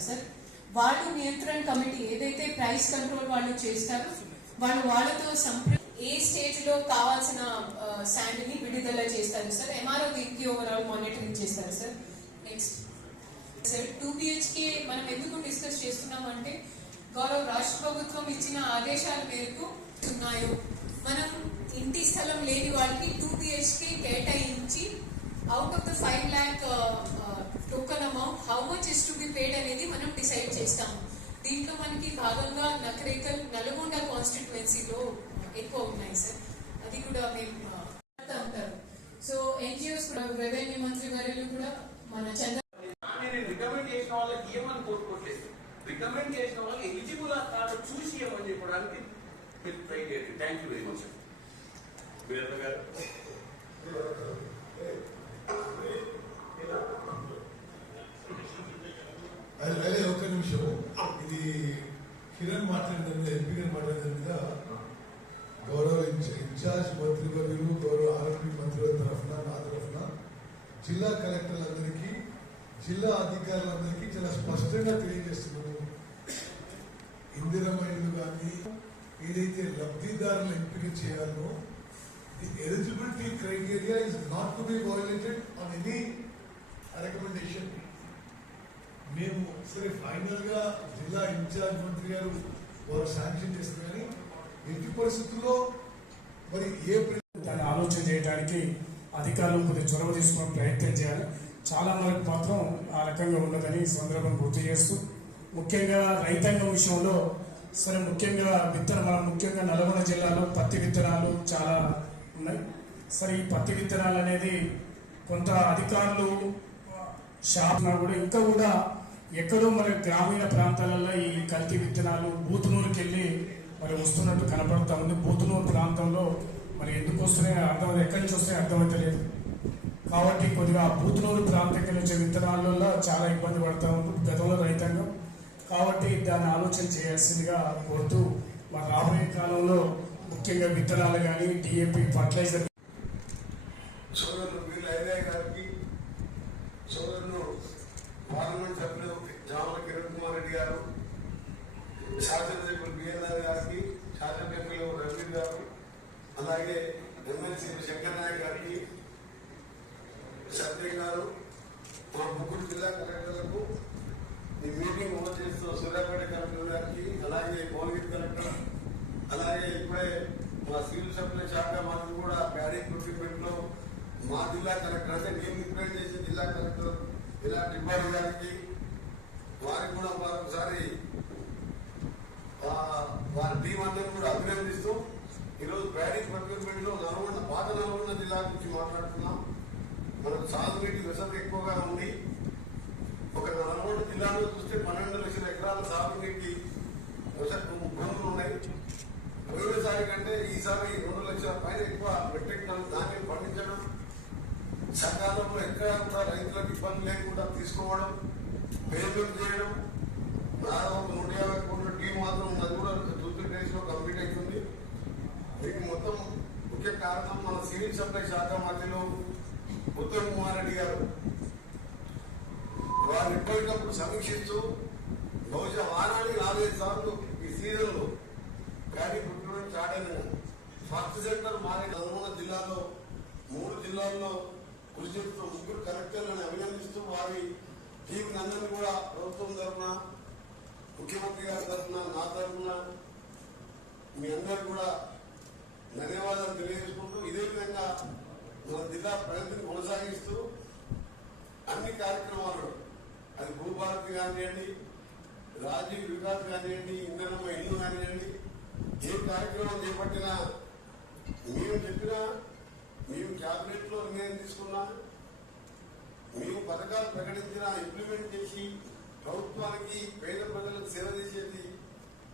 ఉంటారు సార్. వాళ్ళు నియంత్రణ కమిటీ ఏదైతే ప్రైస్ కంట్రోల్ వాళ్ళు చేస్తారో వాళ్ళు వాళ్ళతో సంప్ర ఏ స్టేజ్లో కావాల్సిన శాండ్ని విడుదల చేస్తారు సార్. ఎంఆర్ఓ దీనికి ఓవరాల్ మానిటరింగ్ చేస్తారు sir. Next sir two BHK మనం ఎందుకు డిస్కస్ చేస్తున్నామంటే గౌరవ రాష్ట్ర ప్రభుత్వం ఇచ్చిన ఆదేశాల మేరకు ఉన్నాయో. మనం ఇంటి స్థలం లేని వాళ్ళకి టూ బిహెచ్కే కేటాయించి out of the five lakh token amount how much is to be paid అనేది మనం డిసైడ్ చేస్తాము. దీంట్లో మనకి భాగంగా నకరేకల్ నల్గొండ కాన్స్టిట్యుయెన్సీలో ఎక్కువ ఉన్నాయి సార్. అది కూడా మేము అంటారు సో ఎన్జిఓస్ కూడా రెవెన్యూ మంత్రి వర్యులు కూడా మన చంద్ర రికమెండ్ చేసిన వాళ్ళకి ఏమని కోరుకోవట్లేదు రికమెండ్ చేసిన వాళ్ళకి ఎలిజిబుల్ కాదు చూసి ఏమని చెప్పడానికి మీరు ట్రై చేయండి. థ్యాంక్ యూ వెరీ మచ్ గారు. అది ఒక్క నిమిషం. ఇది కిరణ్ మాట్లాడిన మీద ఎంపీ గారు మాట్లాడిన మీద గౌరవ ఇన్ఛ- ఇన్ఛార్జ్ మంత్రివర్యులు గౌరవ ఆరోగ్య మంత్రి తరఫున నా తరఫున జిల్లా కలెక్టర్లందరికీ జిల్లా అధికారులందరికీ చాలా స్పష్టంగా తెలియజేస్తున్నాము ఇందిరమైనలు కానీ ఏదైతే లబ్ధిదారులు ఎంపిక చేయాలో the eligibility criteria is not to be violated on any recommendation మేము సరే ఫైనల్గా జిల్లా ఇన్ఛార్జ్ మంత్రి గారు వారు శాంక్షన్ చేస్తారు కానీ ఎట్టి పరిస్థితుల్లో మరి ఏ దాన్ని ఆలోచన చేయడానికి అధికారులు కొద్దిగా చొరవ తీసుకునే ప్రయత్నం చేయాలి. చాలా వరకు మాత్రం ఆ రకంగా ఉండదని సందర్భం గుర్తు చేస్తూ ముఖ్యంగా రైతాంగం విషయంలో సరే ముఖ్యంగా విత్తన మన ముఖ్యంగా నల్గొండ జిల్లాలో పత్తి విత్తనాలు చాలా ఉన్నాయి. సరే ఈ పత్తి విత్తనాలు అనేది కొంత అధికారులు షాప్ కూడా ఇంకా కూడా ఎక్కడో మరి గ్రామీణ ప్రాంతాలలో ఈ కల్తీ విత్తనాలు బూతునూరుకి వెళ్ళి మరి వస్తున్నట్టు కనపడతా ఉంది. బూతునూరు ప్రాంతంలో మరి ఎందుకు వస్తున్నాయో అర్థం ఎక్కడి నుంచి వస్తాయో అర్థమవుతలేదు కాబట్టి కొద్దిగా ఆ బూతునూరు ప్రాంతంకి వచ్చే విత్తనాలలో చాలా ఇబ్బంది పడతా ఉంది గతంలో రైతాంగం. కాబట్టి దాన్ని ఆలోచన చేయాల్సిందిగా కోరుతూ మరి రాబోయే కాలంలో ముఖ్యంగా విత్తనాలు కానీ డిఏపి ఫర్టిలైజర్ సోదరులు వీళ్ళ ఐదయ్య గారికి సోదరులు పార్లమెంట్ సభ్యులు జామల కిరణ్ కుమార్ రెడ్డి గారు శాసనసభ్యులు బిఎన్ఆర్ గారికి శాసనసభ్యులు రవి గారు అలాగే ఎమ్మెల్సీ శంకర్ నాయక్ గారికి సత్య గారు మా ముగ్గురు జిల్లా కలెక్టర్లకు ఈ మీటింగ్ ఓన్ చేస్తూ సూర్యాపేట కలెక్టర్ గారికి అలాగే భువనగిరి కలెక్టర్ అలాగే ఇప్పుడే మా సివిల్ సప్లై శాఖ మంత్రి కూడా ప్యాడీ ప్రొక్యూర్మెంట్ మా జిల్లా కలెక్టర్ అంటే నేను రిప్రజెంట్ చేసే జిల్లా కలెక్టర్ ఇలా డిపార్ట్ గారికి వారికి కూడా మరొకసారి వారి టీం అందరిని కూడా అభినందిస్తూ ఈరోజు ప్యాడీ ప్రొక్యూర్మెంట్ నల్గొండ పాత నల్గొండ జిల్లా గురించి మాట్లాడుతున్నాం. మనకు సాగునీటి వసతి ఎక్కువగా ఉంది. ఒక నల్గొండ జిల్లాలో చూస్తే పన్నెండు లక్షల ఎకరాల సాగునీటి భూములు ఉన్నాయి. పోయినసారి కంటే ఈసారి రెండు లక్షల పైన ఎక్కువ మెట్రిక్ టన్ ధాన్యం పండించడం సకాలంలో ఎక్కడ కూడా రైతులకు ఇబ్బంది లేకుండా తీసుకోవడం పేమెంట్ చేయడం దాదాపు నూట యాభై కోట్ల టీం మాత్రం అది కూడా టూ డేస్లో కంప్లీట్ అవుతుంది దీనికి మొత్తం ముఖ్య కారణం మన సివిల్ సప్లై శాఖ మధ్యలో ఉత్తమ్ కుమార్ రెడ్డి గారు. వారు ఎప్పటికప్పుడు సమీక్షిస్తూ బహుశా వారానికి నాలుగైదు సార్లు ఈ సీజన్లో కానీ పుట్టడం స్టార్ట్ అయిన ఫస్ట్ సెంటర్ మారే నల్గొండ జిల్లాలో మూడు జిల్లాల్లో కృషి చేస్తూ ముగ్గురు కలెక్టర్లను అభినందిస్తూ వారి టీం అందరినీ కూడా ప్రభుత్వం తరఫున ముఖ్యమంత్రి గారి తరఫున నా తరఫున మీ అందరు కూడా ధన్యవాదాలు తెలియజేసుకుంటూ ఇదే విధంగా మన జిల్లా ప్రగతిని కొనసాగిస్తూ అన్ని కార్యక్రమాలు అది భూభారతి కానివ్వండి రాజీవ్ వికాస్ కానివ్వండి ఇంధనమ్మ ఇల్లు కానివ్వండి ఏ కార్యక్రమం చేపట్టినా మేము చెప్పినా మేము క్యాబినెట్లో నిర్ణయం తీసుకున్నా మేము పథకాలు ప్రకటించిన ఇంప్లిమెంట్ చేసి ప్రభుత్వానికి పేద ప్రజలకు సేవ చేసేది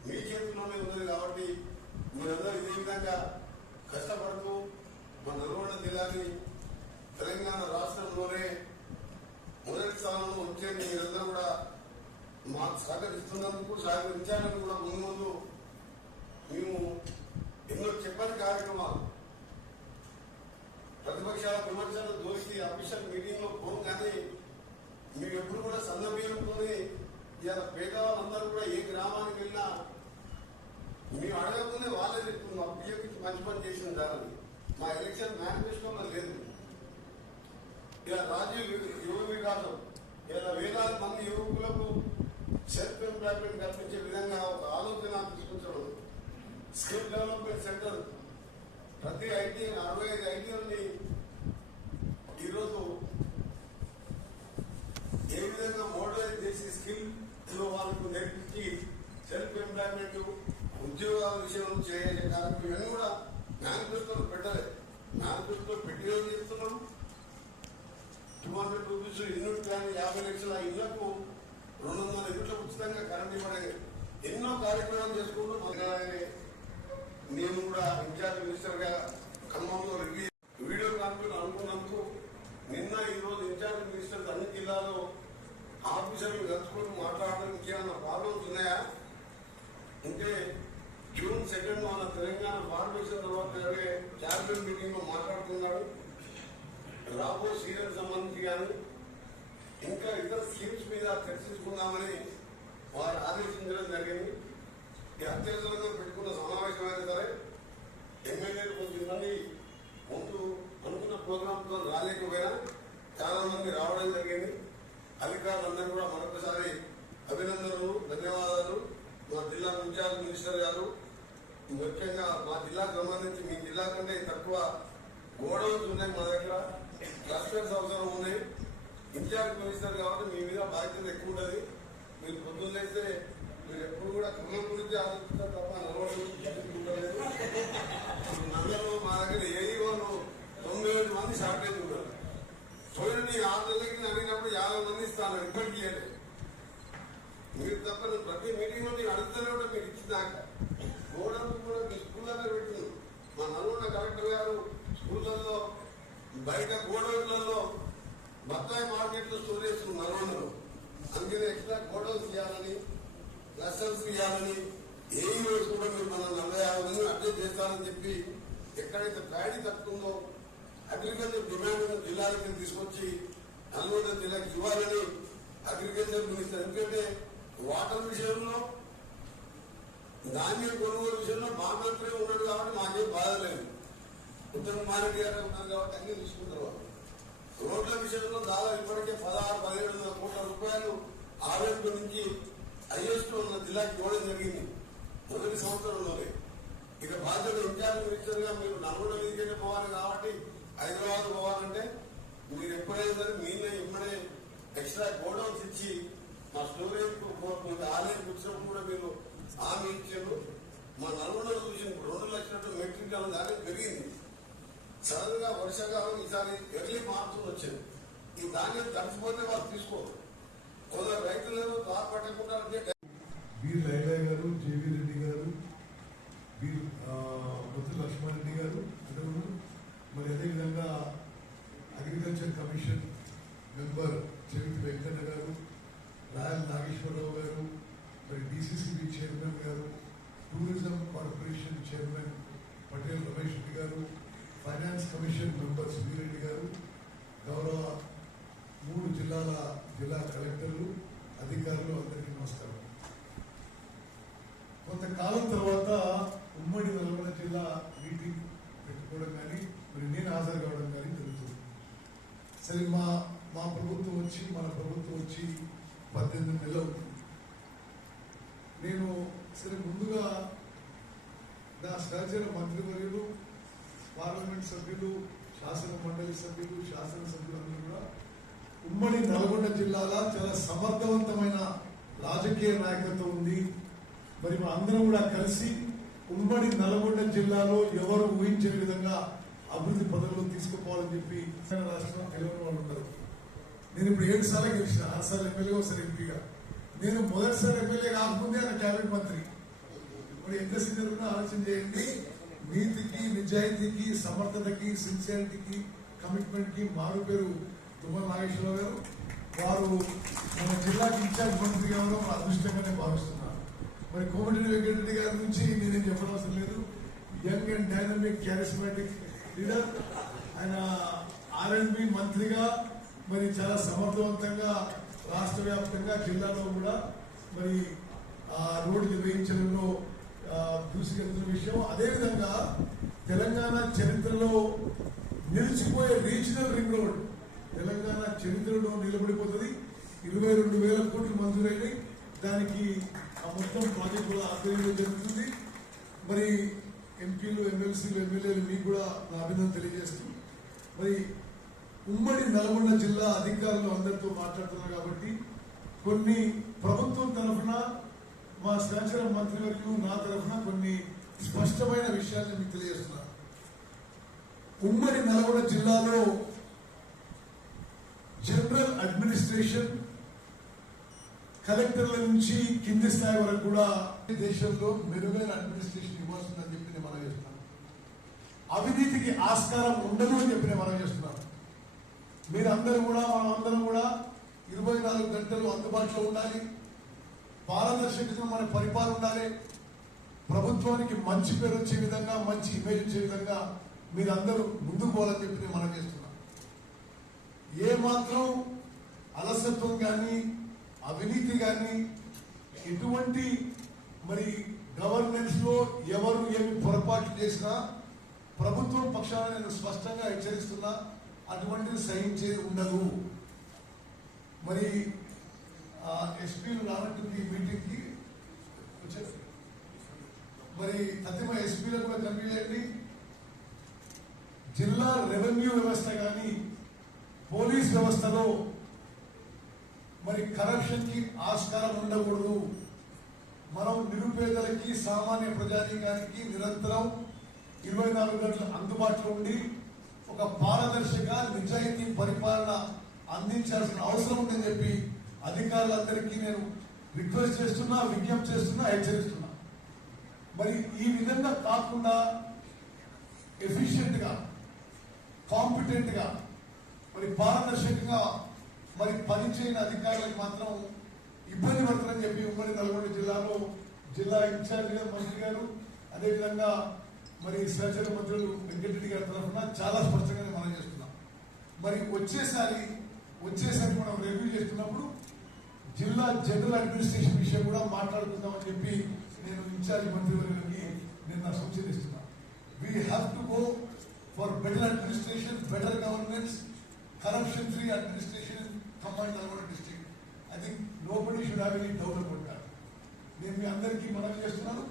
మీ చేతిలోనే ఉన్నది కాబట్టి మీరందరూ ఇదే విధంగా కష్టపడుతూ మన నల్గొండ జిల్లాని తెలంగాణ రాష్ట్రంలోనే మొదటి స్థానంలో వచ్చే మీరందరూ కూడా మాకు సహకరిస్తున్నందుకు సహకరించాలని కూడా ముందు ముందు మేము ఎన్నో చెప్పని కార్యక్రమాలు ప్రతిపక్షాల విమర్శలు దోషి అఫీషియల్ మీటింగ్లో కానీ మీరు ఎప్పుడు కూడా సందర్భంతోనే ఇలా పేదవాళ్ళందరూ కూడా ఏ గ్రామానికి వెళ్ళినా మేము అడగకుండా వాళ్ళే చెప్తున్నారు మా పిఎంకి మంచి పని చేసిన ఉండాలని మా ఎలక్షన్ మేనిఫెస్టోలో లేదు. ఇలా రాజీవ్ యువ వికాసం ఇలా వేలాది మంది యువకులకు సెల్ఫ్ ఎంప్లాయ్మెంట్ కల్పించే విధంగా ఒక ఆలోచన తీసుకొచ్చడం. స్కిల్ డెవలప్మెంట్ సెంటర్ ప్రతి ఐటీ అరవై ఐదు ఐటీలని ఈరోజు ఏ విధంగా మోడలైజ్ చేసి స్కిల్ వాళ్ళకు నేర్పించి సెల్ఫ్ ఎంప్లాయ్మెంట్ ఉద్యోగాల విషయంలో చేసే కార్యక్రమం ఇవన్నీ కూడా మేనిఫెస్టోలో పెట్టలేదు మేనిఫెస్టో పెట్టి ఏం చేస్తున్నాం టూ హండ్రెడ్ రూపీస్ యూనిట్ కానీ యాభై లక్షల ఇళ్ళకు రెండు వందల యూనిట్లకు ఉచితంగా కరెంట్ ఇవ్వడం ఎన్నో కార్యక్రమాలు చేసుకుంటూ నేను కూడా ఇన్ఛార్జ్ మినిస్టర్గా ఖమ్మంలో రివ్యూ వీడియో కాన్ఫరెన్స్ అనుకున్నందుకు నిన్న ఈ రోజు ఇన్ఛార్జ్ మినిస్టర్ అన్ని జిల్లాలో ఆఫీసర్లు కలుసుకొని మాట్లాడడానికి ఏమైనా ప్రాబ్లమ్స్ ఉన్నాయా? అంటే జూన్ సెకండ్ మన తెలంగాణ ఫార్మేషన్ తర్వాత జరిగే క్యాబినెట్ మీటింగ్లో మాట్లాడుతున్నాడు రాబో సీరియల్ సంబంధించి కానీ ఇంకా ఇతర స్కీమ్స్ మీద చర్చించుకుందామని వారు ఆదేశించడం జరిగింది. ఈ అత్యవసరంగా పెట్టుకున్న సమావేశమైన సరే ఎమ్మెల్యేలు కొంతమంది ముందు అనుకున్న ప్రోగ్రామ్తో రాలేకపోయినా చాలా మంది రావడం జరిగింది. అధికారులందరూ కూడా మరొకసారి అభినందనలు ధన్యవాదాలు. మా జిల్లా ఇన్ఛార్జ్ మినిస్టర్ గారు ముఖ్యంగా మా జిల్లాకు సంబంధించి మీ జిల్లా కంటే తక్కువ గోడౌన్స్ ఉన్నాయి మా దగ్గర. క్లస్టర్స్ అవసరం ఉన్నాయి. ఇన్ఛార్జ్ మినిస్టర్ కాబట్టి మీ మీద బాధ్యత ఎక్కువ ఉంటుంది. మీరు పొద్దున్న అయితే మీరు ఎప్పుడు కూడా క్రమం గురించి ఆలోచిస్తారు తప్ప నలభై గురించి పట్టించుకుంటలేదు మా దగ్గర ఏఈ వాళ్ళు తొమ్మిది వేల మంది షార్టేజ్ ఉన్నారు చూడండి ఆరు నెలలకి అడిగినప్పుడు యాభై మంది ఇస్తాను ఇప్పటికీ లేదు. మీరు తప్ప ప్రతి మీటింగ్లో నేను అడుగుతూనే కూడా మీరు ఇచ్చినాక గోడలు కూడా మీ స్కూల్లో పెట్టింది మా నల్గొండ కలెక్టర్ గారు స్కూళ్ళల్లో బయట గోడౌన్లలో బత్తాయి మార్కెట్లో స్టోర్ చేస్తున్నారు నల్గొండలో. అందుకని ఎక్స్ట్రా గోడౌన్స్ ఇవ్వాలని లెసన్స్ ఇవ్వాలని ఏ రోజు కూడా మీరు మన నలభై యాభై మంది అప్డేట్ చేస్తారని చెప్పి ఎక్కడైతే ప్యాడీ తక్కువ అగ్రికల్చర్ డిమాండ్ జిల్లాలకి తీసుకొచ్చి నల్గొండ జిల్లాకి ఇవ్వాలని అగ్రికల్చర్ మినిస్టర్ ఎందుకంటే వాటర్ విషయంలో ధాన్యం కొనుగోలు విషయంలో మా మంత్రి ఉన్నాడు కాబట్టి మాకేం బాధ లేదు. ఉత్తమ్ కుమారెడ్డి గారు ఉన్నారు కాబట్టి అన్ని తీసుకుంటారు వాళ్ళు. రోడ్ల విషయంలో దాదాపు ఇప్పటికే పదహారు పదిహేడు వందల కోట్ల రూపాయలు ఆరోగ్యం నుంచి హైయెస్ట్ ఉన్న జిల్లాకి ఇవ్వడం జరిగింది. మొదటి సంవత్సరంలోనే. ఇక బాధ్యత ఇన్ఛార్జ్ మినిస్టర్గా మీరు నల్గొండ మీదకే పోవాలి కాబట్టి హైదరాబాద్ పోవాలంటే మీరు ఎప్పుడైనా సరే మీనే ఇమ్మడే ఎక్స్ట్రా గోడౌన్స్ ఇచ్చి మా స్టోరేజ్ ఆలయం వచ్చినప్పుడు కూడా మీరు హామీ ఇచ్చారు. మా నలుగురు చూసిన రెండు లక్షల మెట్రిక్ టన్ దానికి పెరిగింది సడన్గా వర్షాకాలం ఈసారి ఎర్లీ మార్పులు వచ్చింది. ఈ ధాన్యం తడిచిపోతే వాళ్ళు తీసుకోరు. కొందరు రైతులు తారు పట్టకుండా అంటే బి లైలయ్య గారు జేవి రెడ్డి గారు బి బొత్తి లక్ష్మారెడ్డి గారు అందరూ మరి అదేవిధంగా అగ్రికల్చర్ కమిషన్ మెంబర్ చెవిటి వెంకన్న గారు రాయల్ నాగేశ్వరరావు గారు మరి DCCB chairman garu tourism corporation chairman Patel Ramesh Reddy garu finance commission member Sudhi Reddy గారు గౌరవ మూడు జిల్లాల జిల్లా కలెక్టర్లు అధికారులు అందరికీ నమస్కారం కొంతకాలం తర్వాత ఉమ్మడి నల్గొండ జిల్లా మీటింగ్ పెట్టుకోవడం కానీ మరి నేను హాజరు కావడం కానీ జరుగుతుంది సరే మా మా ప్రభుత్వం వచ్చి మన ప్రభుత్వం వచ్చి పద్దెనిమిది నెలలు అవుతుంది. నేను సరే ముందుగా నా సహచర మంత్రివర్యులు పార్లమెంట్ సభ్యులు శాసన మండలి సభ్యులు శాసనసభ్యులందరూ కూడా ఉమ్మడి నల్గొండ జిల్లాలో చాలా సమర్థవంతమైన రాజకీయ నాయకత్వం ఉంది. మరి మా అందరం కూడా కలిసి ఉమ్మడి నల్గొండ జిల్లాలో ఎవరు ఊహించని విధంగా అభివృద్ధి పదవులు తీసుకుపోవాలని చెప్పి రాష్ట్రం తెలియని వాళ్ళు ఉన్నారు. నేను ఇప్పుడు ఏడు సార్లు గెలిచిన ఆరు సార్లు ఎమ్మెల్యే ఒకసారి ఎంపీగా. నేను మొదటిసారి ఎమ్మెల్యే కాకముందే ఆయన క్యాబినెట్ మంత్రి. ఇప్పుడు ఎంత సీనియర్ ఆలోచన చేయండి. నీతికి నిజాయితీకి సమర్థతకి సిన్సియారిటీకి కమిట్మెంట్కి మారు పేరు తుమ్మల నాగేశ్వరరావు గారు. వారు మన జిల్లాకి ఇన్ఛార్జ్ మంత్రిగా ఉండడం అదృష్టంగానే భావిస్తున్నారు. మరి కోమటిరెడ్డి వెంకటరెడ్డి గారి నుంచి నేనేం చెప్పనవసరం లేదు. Young and dynamic charismatic leader ఆయన ఆర్ఎండ్బి మంత్రిగా మరి చాలా సమర్థవంతంగా రాష్ట్ర వ్యాప్తంగా జిల్లాలో కూడా మరి ఆ రోడ్డు నిర్వహించడంలో ఆ, దూసుకెళ్తున్న విషయం. అదేవిధంగా తెలంగాణ చరిత్రలో నిలిచిపోయే రీజనల్ రింగ్ రోడ్ తెలంగాణ చరిత్రలో నిలబడిపోతుంది. ఇరవై రెండు వేల కోట్లు మంజూరైనవి దానికి ఆ మొత్తం ప్రాజెక్ట్ కూడా ఆధ్వర్యంలో జరుగుతుంది. మరి ఎంపీలు ఎమ్మెల్సీలు ఎమ్మెల్యేలు మీకు కూడా నా అభినందన తెలియజేస్తూ. మరి ఉమ్మడి నల్గొండ జిల్లా అధికారులు అందరితో మాట్లాడుతున్నారు కాబట్టి కొన్ని ప్రభుత్వం తరఫున మా సహచర మంత్రివర్యులు నా తరఫున కొన్ని స్పష్టమైన విషయాన్ని మీకు తెలియజేస్తున్నారు ఉమ్మడి నల్గొండ జిల్లాలో జనరల్ అడ్మినిస్ట్రేషన్ కలెక్టర్ల నుంచి కింది స్థాయి వరకు కూడా దేశంలో మెరుగైన అడ్మినిస్ట్రేషన్ ఇవ్వాల్సిందని చెప్పి నేను మనం చేస్తున్నాను. అవినీతికి ఆస్కారం ఉండదు అని చెప్పి నేను మనం చేస్తున్నాను. మీరందరూ కూడా మనం అందరం కూడా ఇరవై నాలుగు గంటలు అందుబాటులో ఉండాలి. పారదర్శకత మన పరిపాలన ఉండాలి. ప్రభుత్వానికి మంచి పేరు వచ్చే విధంగా మంచి ఇమేజ్ వచ్చే విధంగా మీరందరూ ముందుకు పోవాలని చెప్పి నేను మనం చేస్తున్నాం. ఏ మాత్రం అలసత్వం కానీ అవినీతి కానీ ఎటువంటి మరి గవర్నెన్స్లో ఎవరు ఏమి పొరపాట్లు చేసినా ప్రభుత్వం పక్షాన నేను స్పష్టంగా హెచ్చరిస్తున్నా అటువంటిది సహించేది ఉండదు. మరి ఎస్పీలు రానట్టుంది ఈ మీటింగ్కి వచ్చారు మరి తతిమ ఎస్పీలకు కూడా కనిపించండి జిల్లా రెవెన్యూ వ్యవస్థ కానీ పోలీస్ వ్యవస్థలో మరి కరప్షన్కి ఆస్కారం ఉండకూడదు. మనం నిరుపేదలకి సామాన్య ప్రజానీకానికి నిరంతరం ఇరవై నాలుగు గంటలు అందుబాటులో ఉండి ఒక పారదర్శక నిజాయితీ పరిపాలన అందించాల్సిన అవసరం ఉందని చెప్పి అధికారులందరికీ నేను రిక్వెస్ట్ చేస్తున్నా విజ్ఞప్తి చేస్తున్నా హెచ్చరిస్తున్నా. మరి ఈ విధంగా కాకుండా ఎఫిషియెంట్గా కాంపిటెంట్గా మరి పారదర్శకంగా మరి పనిచేయని అధికారులకు మాత్రం ఇబ్బంది పడతారని చెప్పి ఉమ్మడి నల్గొండ జిల్లాలో జిల్లా ఇన్ఛార్జిగా గారు మంత్రి గారు అదేవిధంగా మరి సహచర మంత్రులు వెంకటరెడ్డి గారి తరఫున చాలా స్పష్టంగా మనం చేస్తున్నాం. మరి వచ్చేసారి వచ్చేసరి మనం రివ్యూ చేస్తున్నప్పుడు జిల్లా జనరల్ అడ్మినిస్ట్రేషన్ విషయం కూడా మాట్లాడుకుందామని చెప్పి నేను ఇన్ఛార్జ్ మంత్రివర్గానికి నిన్న సూచనిస్తున్నా we have to go for better administration better governance corruption free administration command Nalgonda district I think nobody should have any doubt about నేను మీ అందరికీ మనవి చేస్తున్నాను.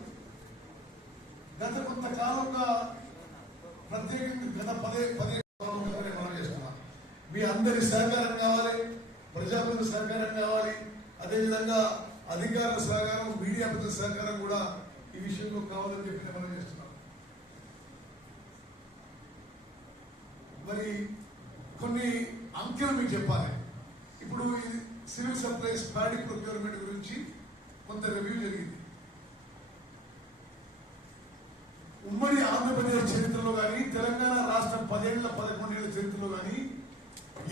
గత కొంతకాలంగా ప్రత్యేకంగా గత పదే పదే కాలంగానే మనం చేస్తున్నాం. మీ అందరి సహకారం కావాలి ప్రజాప్రతినిధుల సహకారం కావాలి అదేవిధంగా అధికారుల సహకారం మీడియా ప్రతినిధుల సహకారం కూడా ఈ విషయంలో కావాలని చెప్పి మనం చేస్తున్నాం. మరి కొన్ని అంకెలు మీకు చెప్పాలి. ఇప్పుడు సివిల్ సప్లైస్ ప్యాడీ ప్రొక్యూర్మెంట్ గురించి కొంత రివ్యూ జరిగింది. ఉమ్మడి ఆంధ్రప్రదేశ్ చరిత్రలో కానీ తెలంగాణ రాష్ట్రం పదేళ్ళ పదకొండేళ్ళ చరిత్రలో కానీ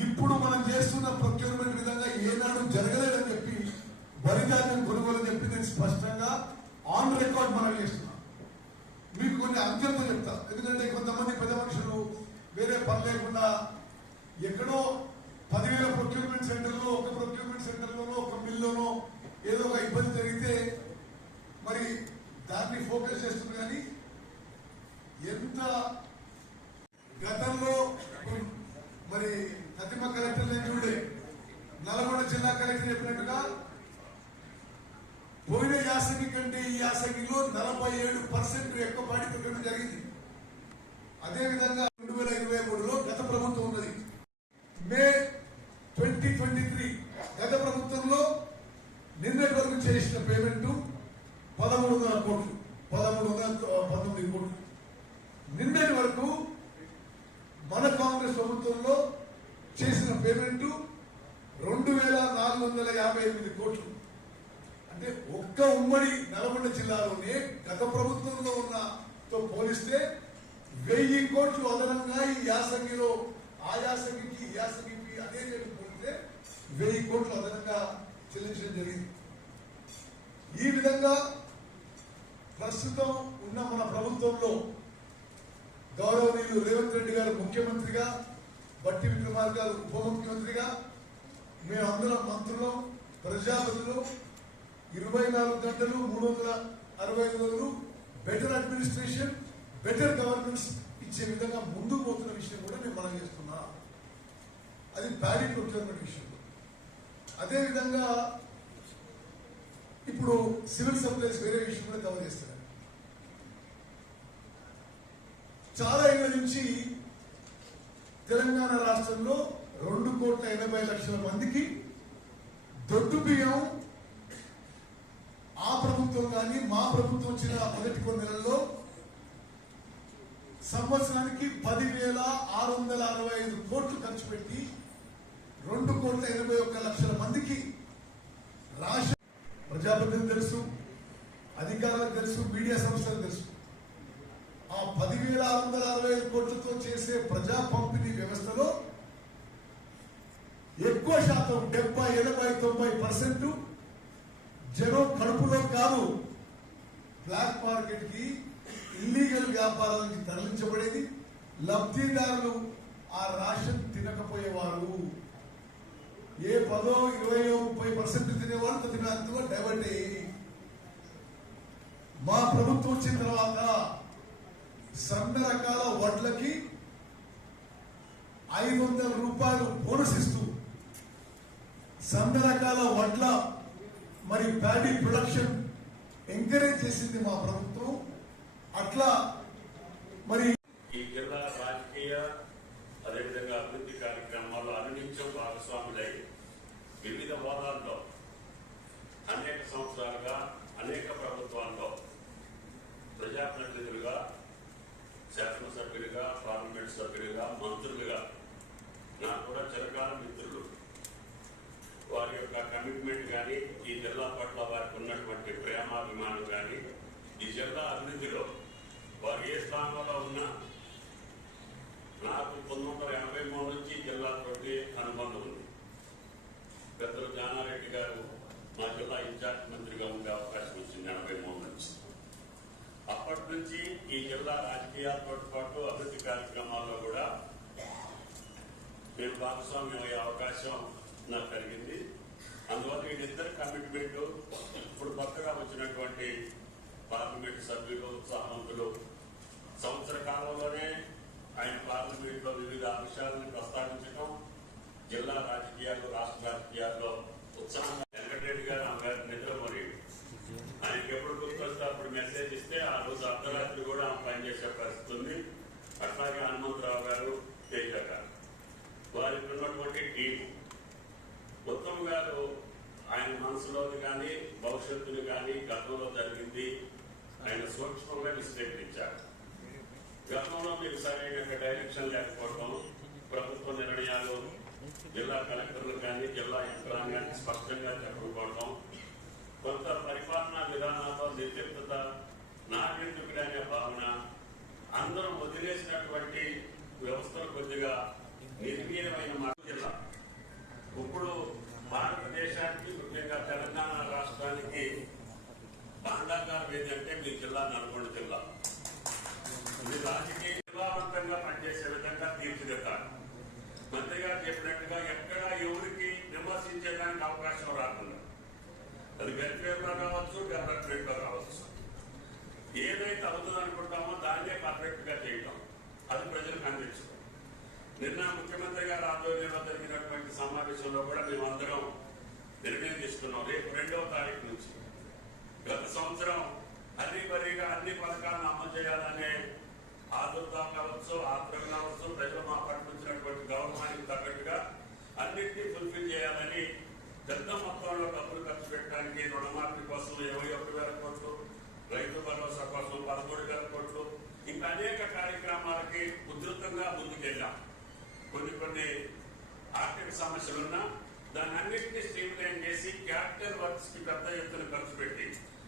ఇప్పుడు మనం చేస్తున్న ప్రొక్యూర్మెంట్ విధంగా ఏనాడు జరగలేదు. చెప్పి వరిధాన్యం కొనుగోలు అని చెప్పి నేను స్పష్టంగా ఆన్ రికార్డ్ మనం చేస్తున్నాం. మీకు కొన్ని అంకెలతో చెప్తా. ఎందుకంటే కొంతమంది పెద్ద మనుషులు వేరే పని లేకుండా ఎక్కడో పదివేల ప్రొక్యూర్మెంట్ సెంటర్లో ఒక ప్రొక్యూర్మెంట్ సెంటర్లోనో ఒక మిల్లోనో ఏదో ఒక ఇబ్బంది జరిగితే మరి దాన్ని ఫోకస్ చేస్తుంది కానీ ఎంత గతంలో మరి ప్రతిమ కలెక్టర్ నేను చూడే నల్గొండ జిల్లా కలెక్టర్ చెప్పినట్టుగా పోయిన యాసంగి కంటే ఈ యాసంగిలో నలభై ఏడు పర్సెంట్ ఎక్కువ పాడి పెట్టడం జరిగింది. అదేవిధంగా రెండు వేల ఇరవై మూడులో గత ప్రభుత్వం ఉన్నది మే ట్వంటీ ట్వంటీ త్రీ గత ప్రభుత్వంలో నిన్నటి వరకు చేసిన పేమెంట్ పదమూడు వందల కోట్లు పదమూడు వందల పంతొమ్మిది కోట్లు నిన్నటి వరకు మన కాంగ్రెస్ ప్రభుత్వంలో చేసిన పేమెంట్ రెండు వేల నాలుగు వందల యాభై ఎనిమిది కోట్లు అంటే ఒక్క ఉమ్మడి నల్గొండ జిల్లాలోనే గత ప్రభుత్వంలో ఉన్న తో పోలిస్తే వెయ్యి కోట్లు అదనంగా ఈ యాసంగిలో ఆ యాసంగికి ఈ యాసంగికి అదే రేటు పోలిస్తే వెయ్యి కోట్లు అదనంగా చెల్లించడం జరిగింది ఈ విధంగా ప్రస్తుతం ఉన్న మన ప్రభుత్వంలో గౌరవనీయులు రేవంత్ రెడ్డి గారు ముఖ్యమంత్రిగా బట్టి విక్రమార్ గారు ఉప ముఖ్యమంత్రిగా మేమందరం మంత్రులు ప్రజాపతులు ఇరవై నాలుగు గంటలు మూడు వందల అరవై ఐదు రోజులు బెటర్ అడ్మినిస్ట్రేషన్ బెటర్ గవర్నెన్స్ ఇచ్చే విధంగా ముందుకు పోతున్న విషయం కూడా నేను మనం చేస్తున్నా. అది ప్యారీ ప్రొక్యూర్మెంట్ విషయం. అదేవిధంగా ఇప్పుడు సివిల్ సప్లైస్ వేరే విషయం కూడా కవర్ చేస్తున్నారు. చాలా ఏళ్ళ నుంచి తెలంగాణ రాష్ట్రంలో రెండు కోట్ల ఎనభై లక్షల మందికి దొడ్డు బియ్యం ఆ ప్రభుత్వం కానీ మా ప్రభుత్వం వచ్చిన మొదటి కొన్ని నెలల్లో సంవత్సరానికి పదివేల ఆరు వందల అరవై ఐదు కోట్లు ఖర్చు పెట్టి రెండు కోట్ల ఎనభై ఒక్క లక్షల మందికి రాష్ట్ర ప్రజాప్రతినిధి తెలుసు అధికారులకు తెలుసు మీడియా సంస్థలకు తెలుసు. ఆ పదివేల ఆరు వందల అరవై ఐదు కోట్లతో చేసే ప్రజా పంపిణీ వ్యవస్థలో ఎక్కువ శాతం డెబ్బై ఎనభై తొంభై పర్సెంట్ జనం కడుపులో కాదు. బ్లాక్ మార్కెట్కి ఇల్లీగల్ వ్యాపారాలకి తరలించబడేది. లబ్ధిదారులు ఆ రాషన్ తినకపోయేవారు. ఏ పదో ఇరవయో ముప్పై పర్సెంట్ తినేవాళ్ళు తదినంతగా డైవర్ట్ అయ్యి మా ప్రభుత్వం వచ్చిన తర్వాత సన్న రకాల వడ్లకి ఐదు వందల రూపాయలు బోనస్ ఇస్తూ సన్న రకాల వడ్ల మరి ప్యాడీ ప్రొడక్షన్ ఎంకరేజ్ చేసింది మా ప్రభుత్వం. అట్లా మరి ఈ జిల్లా రాజకీయ అదేవిధంగా అభివృద్ధి కార్యక్రమాల్లో అనునిత్యం భాగస్వాములై వివిధ హోదాల్లో అనేక సంవత్సరాలుగా అనేక ప్రభుత్వాల్లో ప్రజాప్రతినిధులుగా శాసనసభ్యులుగా పార్లమెంట్ సభ్యులుగా మంత్రులుగా నాకు కూడా చిరకాల మిత్రులు వారి యొక్క కమిట్మెంట్ కానీ ఈ జిల్లా పట్ల వారికి ఉన్నటువంటి ప్రేమాభిమానం కానీ ఈ జిల్లా అభివృద్ధిలో వారు ఏ స్థానంలో ఉన్నా నాకు పంతొమ్మిది వందల ఎనభై మూడు నుంచి జిల్లాతోటి అనుబంధం ఉంది. పెద్దలు జానారెడ్డి గారు మా జిల్లా ఇన్ఛార్జ్ మంత్రిగా ఉండే అవకాశం వచ్చింది ఎనభై మూడు నుంచి. అప్పటి నుంచి ఈ జిల్లా రాజకీయాలతో పాటు అభివృద్ధి కార్యక్రమాల్లో కూడా నేను భాగస్వామ్యం అయ్యే అవకాశం నాకు కలిగింది. అందువల్ల వీళ్ళిద్దరి కమిట్మెంట్ ఇప్పుడు కొత్తగా వచ్చినటువంటి పార్లమెంట్ సభ్యులు ఉత్సాహవంతులు సంవత్సర కాలంలోనే ఆయన పార్లమెంట్లో వివిధ అంశాలను ప్రస్తావించడం జిల్లా రాజకీయాలు రాష్ట్ర రాజకీయాల్లో ఉత్సాహంగా వెంకటరెడ్డి గారు ఆమె గారి మరి ఆయనకి ఎప్పుడు గుర్తొస్తే అప్పుడు మెసేజ్ ఇస్తే ఆ రోజు అర్ధరాత్రి కూడా ఆమె పనిచేసే పరిస్థితి ఉంది. అట్లాగే హనుమంతరావు గారు తేజ గారు. వారికి ఉన్నటువంటి టీము ఉత్తమ్ గారు ఆయన మనసులోని కానీ భవిష్యత్తుని కానీ గతంలో జరిగింది. ఆయన సూక్ష్మంగా విశ్లేషించారు. గతంలో మీకు సరైన డైరెక్షన్ లేకపోవడం ప్రభుత్వ నిర్ణయాలు జిల్లా కలెక్టర్లు కానీ జిల్లా యంత్రాంగాన్ని స్పష్టంగా చెప్పకపోవడం కొంత పరిపాలనా విధానాల్లో నిర్లిప్తత నాకెందుకు అనే భావన అందరం వదిలేసినటువంటి వ్యవస్థలు కొద్దిగా నిర్వీర్యమైన మాట జిల్లా. ఇప్పుడు భారతదేశానికి ముఖ్యంగా తెలంగాణ రాష్ట్రానికి భాండాగారం ఏంటంటే మీ జిల్లా నల్గొండ జిల్లా. ఇది రాజకీయ జిల్లావంతంగా పనిచేసే విధంగా తీర్చిదిద్దాలి. మంత్రి గారు చెప్పినట్టుగా ఎక్కడ ఎవరికి విమర్శించడానికి అవకాశం రాకుండా. అది వెల్ఫేర్లో రావచ్చు డెవలప్మెంట్ రావచ్చు ఏదైతే అవుతుంది అనుకుంటామో దాన్నే పర్ఫెక్ట్గా చేయటం. అది ప్రజలకు అందించడం నిన్న ముఖ్యమంత్రి గారు ఆధ్వర్యంలో సమావేశంలో కూడా మేమందరం నిర్ణయం తీసుకున్నాం. రేపు రెండవ తారీఖు నుంచి. గత సంవత్సరం అన్ని బరిగా అన్ని పథకాలను అమలు చేయాలనే ఆదుర్త కావచ్చు ఆత్రం కావచ్చు ప్రజలు మా పట్ల గౌరవానికి తగ్గట్టుగా అన్నింటినీ ఫుల్ఫిల్ చేయాలని పెద్ద మొత్తంలో డబ్బులు ఖర్చు పెట్టడానికి రుణమాఫీ కోసం ఇరవై ఒక్క వేల కోట్లు రైతు భరోసా కోసం పదమూడు వేల కోట్లు ఇంకా అనేక కార్యక్రమాలకి ఉధృతంగా ముందుకెళ్ళాం. కొన్ని కొన్ని ఆర్థిక సమస్యలున్నా దాన్ని అన్నింటినీ స్ట్రీమ్ లైన్ చేసి క్యాపిటల్ వర్క్స్కి పెద్ద ఎత్తున ఖర్చు పెట్టి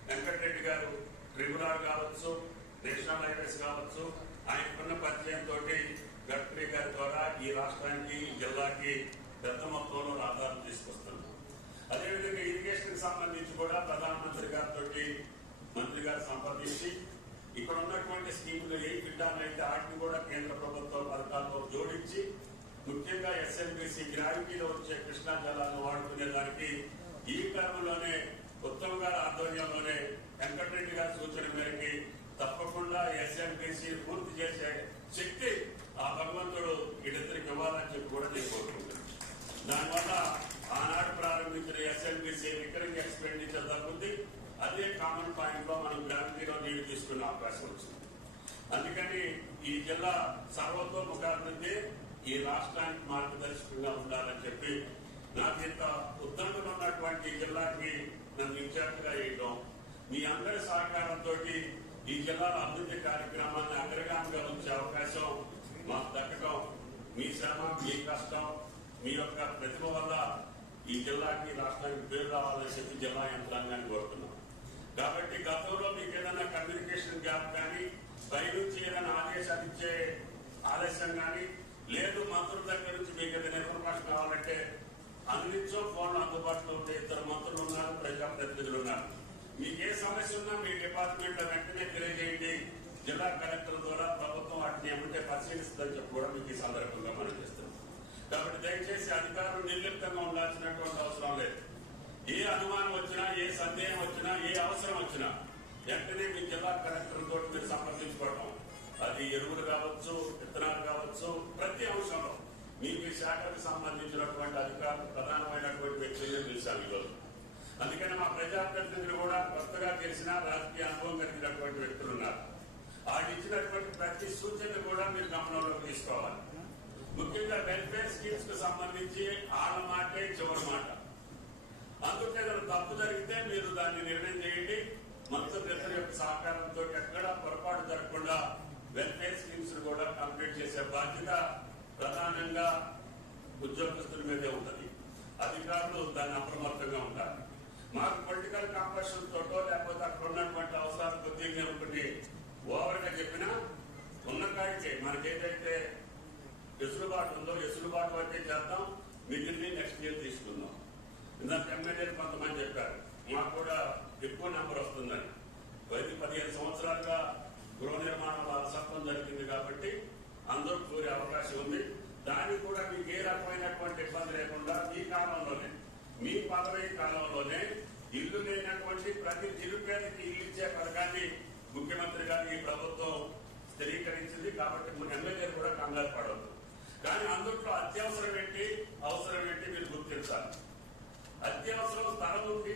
వెంకటరెడ్డి గారు ట్రిబ్యునల్ కావచ్చు నేషనల్ హైవేస్ కావచ్చు ఆయనకున్న పరిచయంతో గడ్కరీ గారి ద్వారా ఈ రాష్ట్రానికి జిల్లాకి పెద్ద మొత్తంలో ఆధారం తీసుకొస్తున్నాం. అదేవిధంగా ఇరిగేషన్కి సంబంధించి కూడా ప్రధానమంత్రి గారితో మంత్రి గారు సంప్రదించి ఇక్కడ ఉన్నటువంటి స్కీములు ఏ పిట్టాలైతే వాటిని కూడా కేంద్ర ప్రభుత్వ పథకాల్లో జోడించి ముఖ్యంగా ఎస్ఎంబీసీ గ్రావిటీలో వచ్చే కృష్ణా జలాలను వాడుకునే దానికి ఈ క్రమంలోనే ఉత్తమ్ గారి ఆధ్వర్యంలోనే వెంకటరెడ్డి గారి సూచన మేరకి తప్పకుండా ఎస్ఎంబీసీ పూర్తి చేసే శక్తి ఆ భగవంతుడు వీళ్ళిద్దరికి ఇవ్వాలని చెప్పి కూడా నేను కోరుకుంటున్నాను. దానివల్ల ఆనాడు ప్రారంభించిన ఎస్ఎల్బిసి రికరింగ్ ఎక్స్పెండిచర్ తగ్గుద్ది అదే కామన్ పాయింట్లో మనం గ్రావిటీలో నీళ్ళు తీసుకునే అవకాశం వచ్చింది. అందుకని ఈ జిల్లా సర్వతోముఖాభివృద్ధి ఈ రాష్ట్రానికి మార్గదర్శకంగా ఉండాలని చెప్పి నాకు ఇంత ఉద్దండలు ఉన్నటువంటి జిల్లాకి నన్ను ఇన్ఛార్జిగా వేయటం మీ అందరి సహకారంతో ఈ జిల్లాలో అభివృద్ధి కార్యక్రమాన్ని అగ్రగామిగా ఉంచే అవకాశం మాకు దక్కడం మీ శ్రమ మీ కష్టం మీ యొక్క ప్రతిభ వల్ల ఈ జిల్లాకి రాష్ట్రానికి పేరు రావాలని చెప్పి జిల్లా యంత్రాంగాన్ని కోరుతున్నాం. కాబట్టి గతంలో మీకు ఏదైనా కమ్యూనికేషన్ గ్యాప్ కానీ పైనుంచి ఏదైనా ఆదేశాలు ఇచ్చే ఆలస్యం కానీ లేదు మంత్రుల దగ్గర నుంచి మీకు ఏదైనా ఇన్ఫర్మేషన్ కావాలంటే అందించో ఫోన్లు అందుబాటులో ఉంటే ఇద్దరు మంత్రులు ఉన్నారు ప్రజాప్రతినిధులు ఉన్నారు. మీకు ఏ సమస్య ఉన్నా మీ డిపార్ట్మెంట్లో వెంటనే తెలియజేయండి. జిల్లా కలెక్టర్ ద్వారా ప్రభుత్వం వాటిని ఏమంటే పరిశీలిస్తుందని చెప్పి కూడా మీకు ఈ సందర్భంగా మనం చేస్తున్నాం. కాబట్టి దయచేసి అధికారులు నిర్లిప్తంగా ఉండాల్సినటువంటి అవసరం లేదు. ఏ అనుమానం వచ్చినా ఏ సందేహం వచ్చినా ఏ అవసరం వచ్చినా వెంటనే మీ జిల్లా కలెక్టర్ తోటి మీరు సంప్రదించుకోవటం అది ఎరువులు కావచ్చు విత్తనాలు కావచ్చు ప్రతి అంశంలో మీ మీ శాఖకు సంబంధించినటువంటి అధికారులు ప్రధానమైనటువంటి వ్యక్తులు పిలిచాం ఈరోజు? అందుకని మా ప్రజాప్రతినిధులు కూడా కొత్తగా తెలిసిన రాజకీయ అనుభవం కలిగినటువంటి వ్యక్తులు ఉన్నారు. వాళ్ళు ఇచ్చినటువంటి ప్రతి సూచనలు కూడా మీరు గమనంలోకి తీసుకోవాలి. ముఖ్యంగా వెల్ఫేర్ స్కీమ్స్కు సంబంధించి ఆళ్ళ మాటే చివరి మాట. అందుకే తప్పు జరిగితే మీరు దాన్ని నిర్ణయం చేయండి. మంత్రులిద్దరి యొక్క సహకారంతో ఎక్కడా పొరపాటు జరగకుండా వెల్ఫేర్ స్కీమ్స్ కూడా కంప్లీట్ చేసే బాధ్యత ప్రధానంగా ఉద్యోగస్తుల మీదే ఉంటుంది. అధికారులు దాన్ని అప్రమత్తంగా ఉండాలి. మాకు పొలిటికల్ కాంపషన్ తోటో లేకపోతే అక్కడ ఉన్నటువంటి అవసరాలు కొద్దిగా ఒకటి ఓవర్గా చెప్పినా ఉన్న కాడికే మనకేదైతే వెసులుబాటు ఉందో వెసులుబాటు వరకే చేద్దాం మిగిలిన నెక్స్ట్ ఇయర్ తీసుకుందాం. ఇందాక ఎమ్మెల్యేలు కొంతమంది చెప్పారు మాకు కూడా ఎక్కువ నెంబర్ వస్తుందని. పది పదిహేను సంవత్సరాలుగా గృహ నిర్మాణం అలసత్వం జరిగింది కాబట్టి అందరూ కోరే అవకాశం ఉంది. దానికి కూడా మీకు ఏ రకమైనటువంటి ఇబ్బంది లేకుండా మీ కాలంలోనే మీ పదవి కాలంలోనే ఇల్లు లేనటువంటి ప్రతి నిరుపేదకి ఇల్లు ఇచ్చే పథకాన్ని ముఖ్యమంత్రి గారు ఈ ప్రభుత్వం స్థిరీకరించింది కాబట్టి మన ఎమ్మెల్యేలు కూడా కంగారు పడవద్దు. కానీ అందుట్లో అత్యవసరం ఏంటి? అవసరం ఏంటి? మీరు గుర్తించాలి. అత్యవసరం స్థలం ఉంది.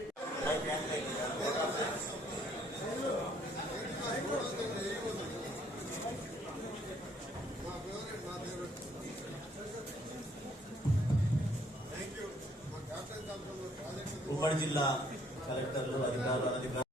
ఉమ్మడి జిల్లా కలెక్టర్లు అధికారులు అధికారులు